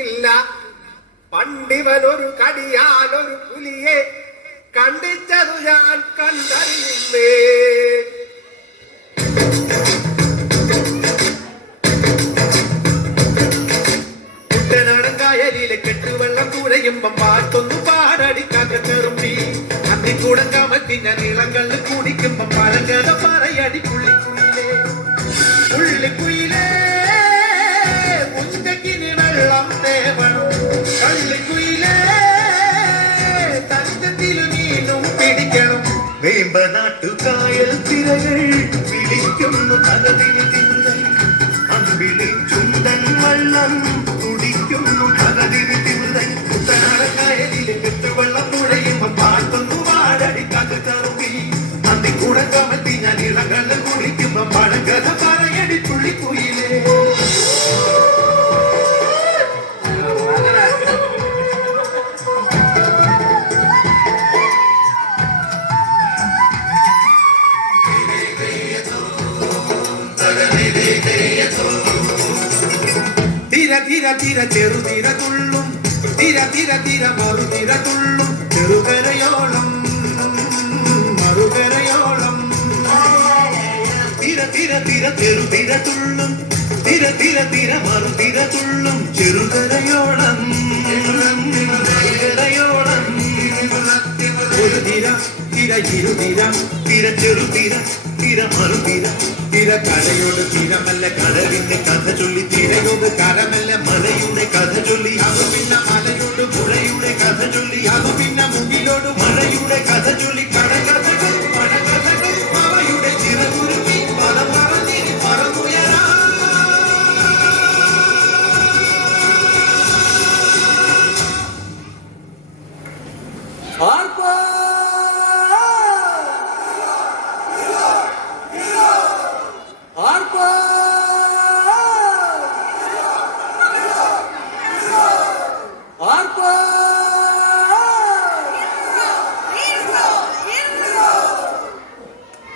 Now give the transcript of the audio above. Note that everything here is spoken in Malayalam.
കാണുന്നില്ല. പണ്ടിവനൊരു കടിയാലൊരു പുലിയെ കണ്ടിച്ചതു ഞാൻ കണ്ടറിയുന്നേ. കുട്ടനാടൻകായലിലെ കെട്ടുവെള്ളം കുഴയുമ്പം പാട്ടൊന്നു പാടടിക്കാത്ത ചെറുമ്പി അന്നിക്കൂടം കമത്തിഞ്ഞ നീളങ്ങളിൽ കുടിക്കുമ്പം പഴങ്കഥ പറയടി പുള്ളിക്കുയിലേ. പുള്ളിക്കുയിലേ മുഞ്ചക്കിന് വെള്ളം തേവണം. പള്ളിക്കുയിലേ തഞ്ചത്തില് മീനും പിടിക്കണം. വേമ്പനാട്ടുകായൽ തിരകൾ വിളിക്കുന്നു തലതിരി തിന്നൽ. അമ്പിളി ചുണ്ടൻ വള്ളം കുടിക്കുന്നു തലതിരി തിന്നൽ. കുട്ടനാടൻകായലിലെ കെട്ടുവെള്ളം കുഴയുമ്പം പാട്ടൊന്നു പാടടിക്കാത്ത ചെറുമ്പി അന്നിക്കൂടം കമത്തിഞ്ഞ നീളങ്ങളിൽ കുടിക്കുമ്പം പഴങ്കഥ പറയടി പുള്ളിക്കുയിലേ. തിര തിര തിര ചെറുതിര തുള്ളും തിര തിര തിര മറുതിര തുള്ളും ചെറുകരയോളം മറുകരയോളം. തിര തിര തിര ചെറുതിര തുള്ളും തിര തിര തിര മറുതിര തുള്ളും ചെറുകരയോളം ചെറുകരയോളം. ഒരു തിര തിര ഇരുതിര തിര ചെറുതിര തിര മറുതിര തിര കരയോട് തിരമല്ല കടലിന്റെ കഥ ചൊല്ലി തിരയോട് കരമല്ല മലയുടെ കഥ ചൊല്ലി